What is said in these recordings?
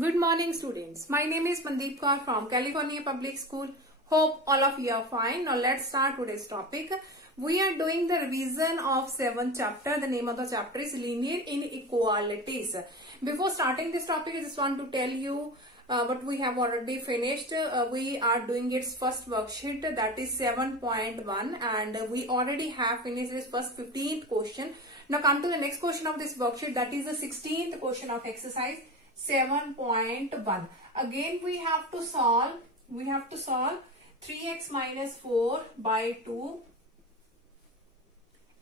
Good morning, students. My name is Mandeep Kaur from California Public School. Hope all of you are fine. Now let's start today's topic. We are doing the revision of 7th chapter. The name of the chapter is Linear Inequalities. Before starting this topic, I just want to tell you what we have already finished. We are doing its first worksheet, that is 7.1, and we already have finished this first 15th question. Now come to the next question of this worksheet, that is the 16th question of exercise 7.1. Again we have to solve 3x minus 4 by 2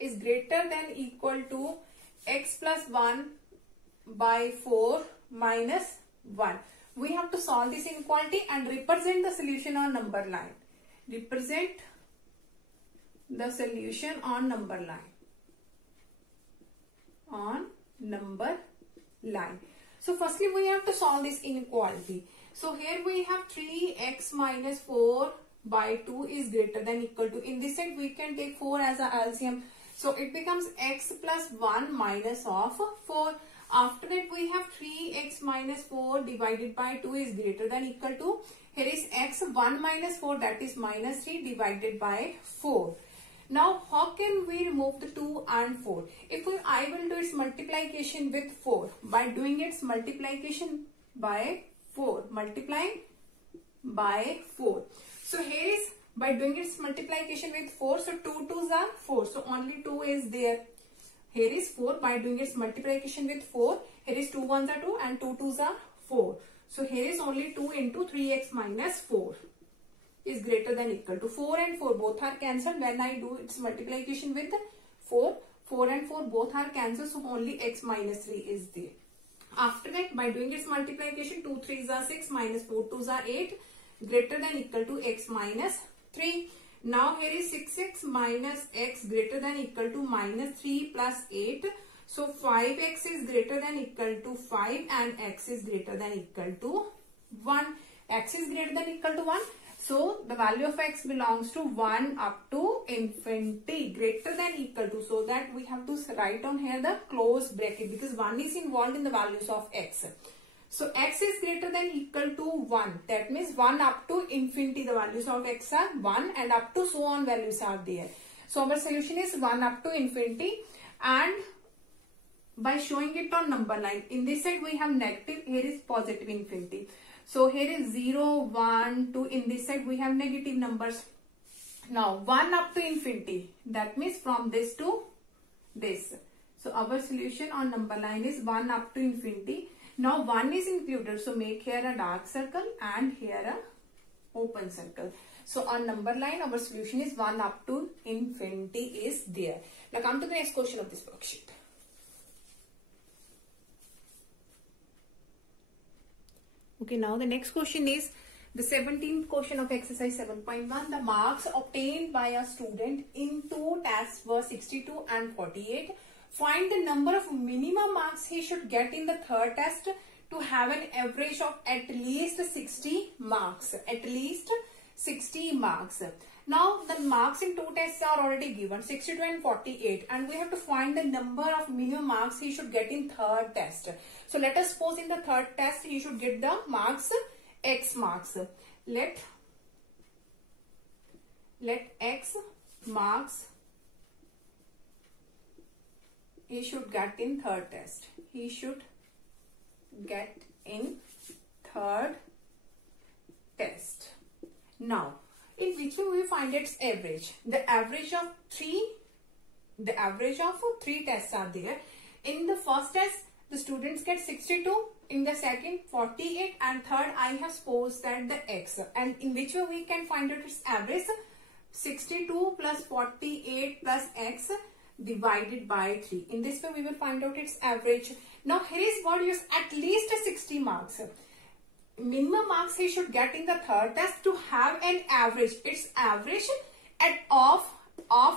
is greater than equal to x plus 1 by 4 minus 1. We have to solve this inequality and represent the solution on number line. Represent the solution on number line. So firstly we have to solve this inequality. So here we have 3x minus 4 by 2 is greater than equal to, in this side we can take 4 as a LCM. So it becomes x plus 1 minus of 4. After that we have 3x minus 4 divided by 2 is greater than equal to, here is x 1 minus 4, that is minus 3 divided by 4. Now how can we remove the 2 and 4? If I will do its multiplication with 4 by doing its multiplication by 4, multiplying by 4. So here is by doing its multiplication with 4, so 2 2s are 4, so only 2 is there. Here is 4 by doing its multiplication with 4, here is 2 1s are 2 and 2 2s are 4. So here is only 2 into 3x minus 4 is greater than equal to 4 and 4 both are cancelled. When I do its multiplication with 4 and 4 both are cancelled, so only x minus 3 is there. After that by doing its multiplication, 2 3s are 6 minus 4 2s are 8 greater than equal to x minus 3. Now here is 6x minus x greater than equal to minus 3 plus 8. So 5x is greater than equal to 5 and x is greater than equal to 1. X is greater than equal to 1. So the value of x belongs to 1 up to infinity, greater than equal to. So that we have to write down here the close bracket because 1 is involved in the values of x. So x is greater than equal to 1. That means 1 up to infinity, the values of x are 1 and up to so on values are there. So our solution is 1 up to infinity, and by showing it on number line, in this side we have negative, here is positive infinity. So here is 0, 1, 2, in this side we have negative numbers. Now 1 up to infinity, that means from this to this. So our solution on number line is 1 up to infinity. Now 1 is included, so make here a dark circle and here a open circle. So on number line our solution is 1 up to infinity is there. Now come to the next question of this worksheet. Okay, now the next question is the 17th question of exercise 7.1. The marks obtained by a student in 2 tests were 62 and 48. Find the number of minimum marks he should get in the third test to have an average of at least 60 marks. At least 60 marks. Now the marks in 2 tests are already given, 62 and 48, and we have to find the number of minimum marks he should get in third test. So let us suppose in the third test he should get the marks, x marks. Let x marks he should get in third test. He should get in third test. Now in which way we find its average? The average of three tests are there. In the first test the students get 62, in the second 48, and third I have supposed that the x. And in which way we can find out its average? 62 plus 48 plus x divided by 3. In this way we will find out its average. Now here is what is at least 60 marks. Minimum marks he should get in the third test to have an average. Its average of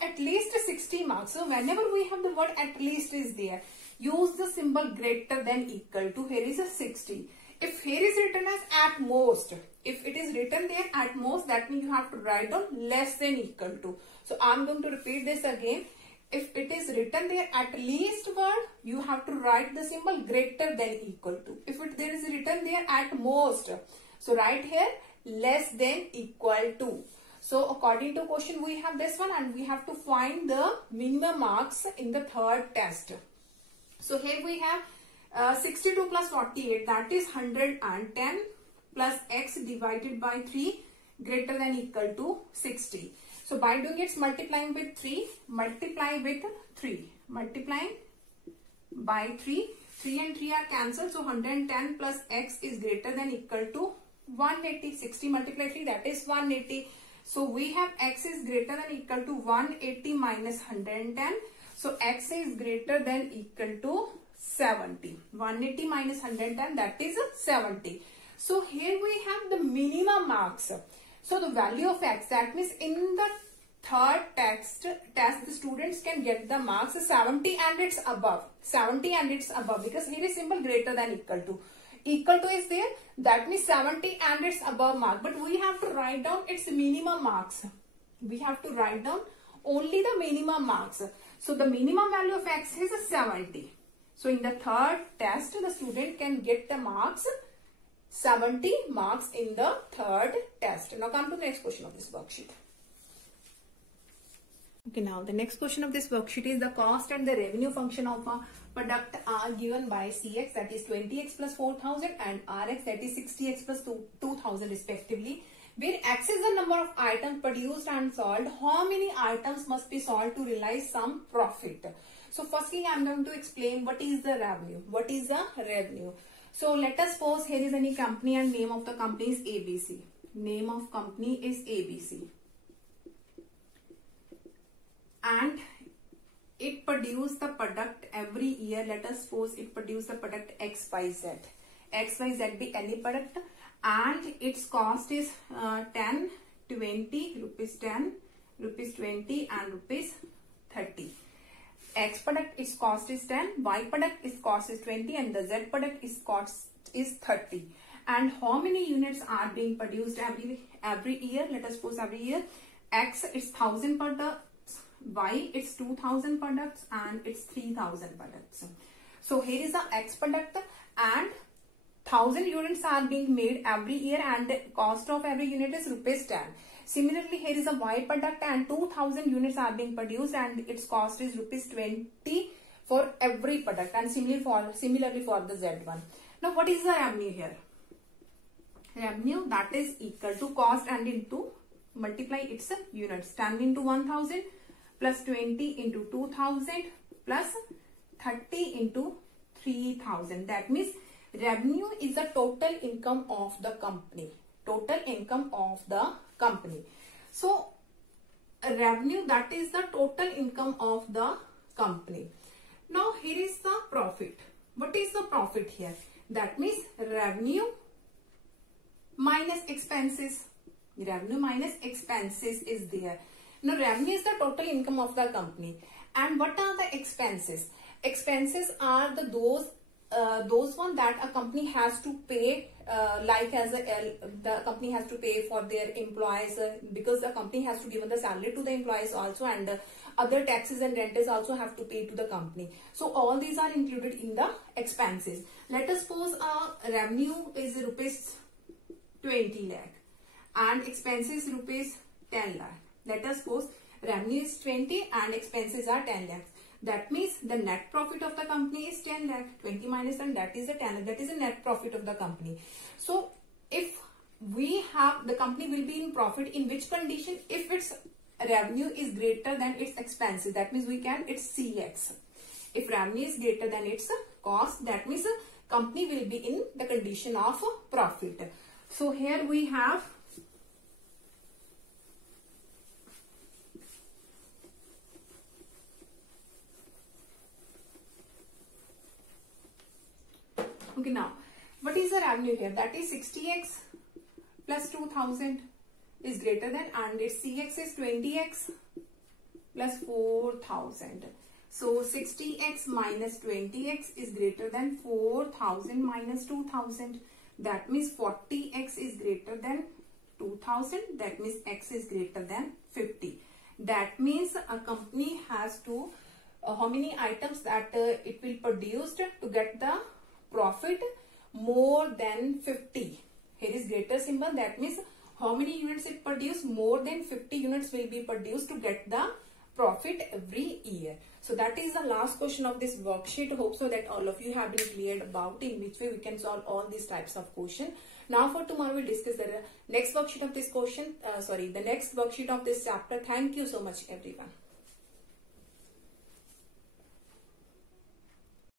at least 60 marks. So whenever we have the word at least is there, use the symbol greater than equal to. Here is a 60. If here is written as at most, if it is written there at most, that means you have to write down less than equal to. So I am going to repeat this again. if it is written there at least word, you have to write the symbol greater than equal to. If there is written there at most, so write here less than equal to. So according to question, we have this one, and we have to find the minimum marks in the third test. So here we have 62 plus 48, that is 110 plus x divided by 3 greater than equal to 60. So by doing it's multiplying with 3, multiply with 3, multiplying by 3, 3 and 3 are cancelled. So 110 plus x is greater than equal to 180. 60 multiply 3, that is 180. So we have x is greater than equal to 180 minus 110. So x is greater than equal to 70. 180 minus 110, that is 70. So here we have the minimum marks. So the value of x, that means in the third test the students can get the marks 70 and it's above. 70 and it's above, because here is symbol greater than equal to. Equal to is there, that means 70 and it's above mark. But we have to write down its minimum marks. We have to write down only the minimum marks. So the minimum value of x is 70. So in the third test, the student can get the marks 70 marks in the third test. Now come to the next question of this worksheet. Okay, now the next question of this worksheet is the cost and the revenue function of a product are given by Cx, that is 20x plus 4000, and Rx, that is 60x plus 2000 respectively, where x is the number of items produced and sold. How many items must be sold to realize some profit? So firstly, I am going to explain what is the revenue. What is the revenue? So let us suppose here is any company and name of the company is ABC. Name of company is ABC. And it produces the product every year. Let us suppose it produces the product XYZ. XYZ be any product, and its cost is 10, 20, rupees 10, rupees 20 and rupees 30. X product its cost is 10, Y product its cost is 20, and the Z product its cost is 30. And how many units are being produced every year? Let us suppose every year X is 1000 products, Y it's 2000 products, and it's 3000 products. So here is the X product, and 1000 units are being made every year, and the cost of every unit is rupees 10. Similarly, here is a Y product, and 2000 units are being produced, and its cost is rupees 20 for every product, and similarly for the Z one. Now what is the revenue here? Revenue, that is equal to cost and into multiply its units. 10 into 1000 plus 20 into 2000 plus 30 into 3000. That means revenue is the total income of the company. Total income of the company. So revenue, that is the total income of the company. Now here is the profit. What is the profit here? That means revenue minus expenses. Revenue minus expenses is there. Now revenue is the total income of the company. And what are the expenses? Expenses are those one that a company has to pay, like as the company has to pay for their employees, because the company has to give the salary to the employees also, and other taxes and rentals also have to pay to the company. So all these are included in the expenses. Let us suppose revenue is rupees 20 lakh and expenses rupees 10 lakh. Let us suppose revenue is 20 and expenses are 10 lakhs. That means the net profit of the company is 10 lakh. 20 minus 10, that is a 10 lakh. That is the net profit of the company. So if we have, the company will be in profit in which condition? If its revenue is greater than its expenses, that means we can, it's CX. If revenue is greater than its cost, that means the company will be in the condition of profit. So here we have okay. Now what is the revenue here? That is 60x plus 2000 is greater than, and its CX is 20x plus 4000. So 60x minus 20x is greater than 4000 minus 2000. That means 40x is greater than 2000. That means x is greater than 50. That means a company has to how many items that it will produce to get the profit more than 50. Here is greater symbol. That means how many units it produce? More than 50 units will be produced to get the profit every year. So that is the last question of this worksheet. Hope so that all of you have been cleared about in which way we can solve all these types of question. Now for tomorrow we'll discuss the next worksheet of this question. The next worksheet of this chapter. Thank you so much everyone.